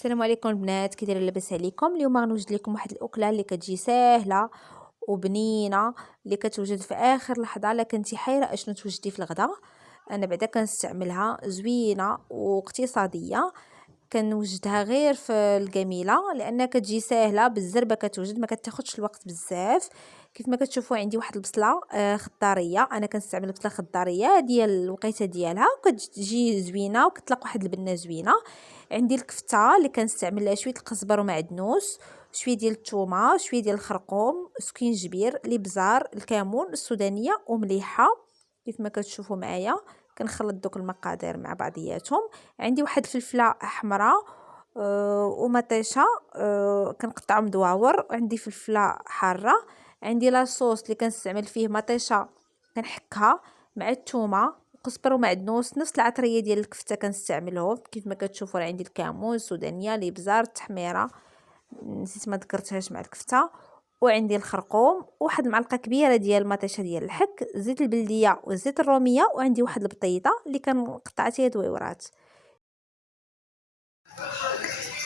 السلام عليكم البنات، كي دايرين؟ لاباس عليكم؟ اليوم غنوجد لكم واحد الاكله اللي كتجي ساهله وبنينه، اللي كتوجد في اخر لحظه الا كنتي حايره اشنو توجدي في الغداء. انا بعدا كنستعملها، زوينه واقتصاديه. كنوجدها غير في الجميله لانها كتجي ساهله بالزربه، كتوجد ما كتاخذش الوقت بزاف. كيف ما كتشوفوا عندي واحد البصله خضاريه، انا كنستعمل بصله خضاريه ديال الوقيته ديالها، وكتجي زوينه وكتطلق واحد البنه زوينه. عندي الكفته اللي كنستعمل لها شويه القزبر ومعدنوس، شويه ديال الثومه، شويه ديال الخرقوم، سكينجبير، الابزار، الكمون، السودانيه ومليحه. كيف ما كتشوفوا معايا كنخلط دوك المقادير مع بعضياتهم. عندي واحد الفلفله حمراء ومطيشه كنقطعهم دواور. عندي فلفله حاره. عندي لاصوص اللي كنستعمل فيه مطيشه كنحكها مع الثومه وقزبر ومعدنوس، نفس العطريه ديال الكفته كنستعملهم. كيف ما كتشوفوا عندي الكمون، السودانيه، الابزار، التحميره، نسيت ما ذكرتهاش مع الكفته، وعندي الخرقوم، واحد المعلقه كبيره ديال المطيشه ديال الحك، زيت البلديه والزيت الروميه، وعندي واحد البطيطه اللي كنقطعتها دويورات.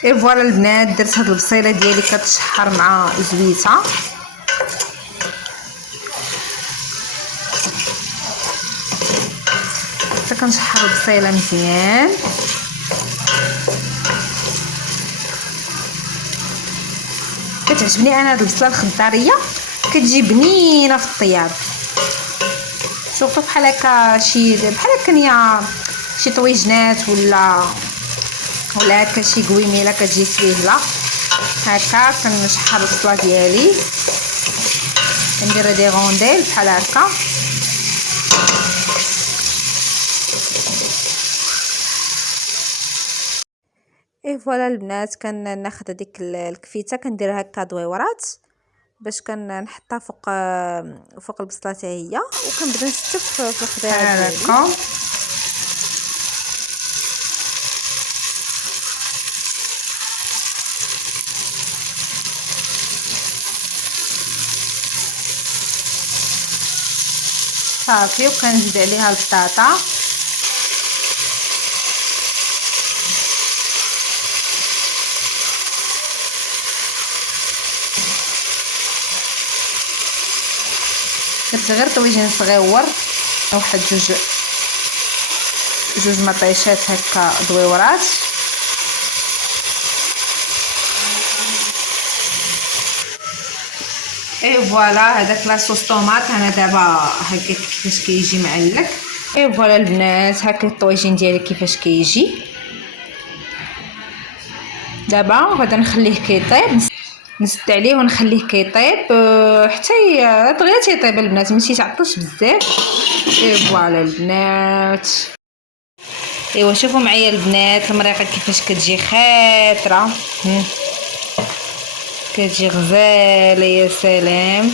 اي فوالا البنات، درت هاد البصيله ديالي كتشحر مع زويته. كنشحر البصيله مزيان. كتعجبني انا هاد البصله الخضاريه، كتجي بنينه في الطياب. شوفوا بحال هكا بحال هكا شي طويجنات ولا هكا شي قويميله كتجي سويهله. هكا كنشحر البصله ديالي، كندير دي غونديل بحال هكا. ايه فوالا البنات، كناخذ هذيك الكفيته كندير هكا دويورات باش كنحطها فوق البصله حتى هي، وكنبدا نستف في الخضيره ديالي. صافي، وكنزيد عليها البطاطا. درت غير طويجين صغيور، واحد جوج مطيشات هكا دويورات. اي فوالا هذاك لاصوص طوماط انا دابا هكا كيفاش كيجي معلك. اي فوالا البنات، هكا الطويجين ديالي كيفاش كيجي. دابا غادي نخليه كيطيب، نسد عليه ونخليه كيطيب حتى دغيا تيطيب البنات، ماشي تعطلش بزاف. اي فوالا البنات، ايوا شوفوا معايا البنات المريقه كيفاش كتجي خاطره، كتجي غزاله يا سلام.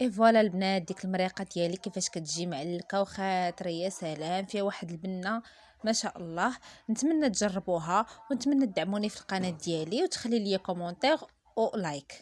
اي فوالا البنات، ديك المريقه ديالي كيفاش كتجي معلكه وخاطره يا سلام، فيها واحد البنه ما شاء الله. نتمنى تجربوها ونتمنى تدعموني في القناه ديالي وتخلي لي كومونتير او لايك.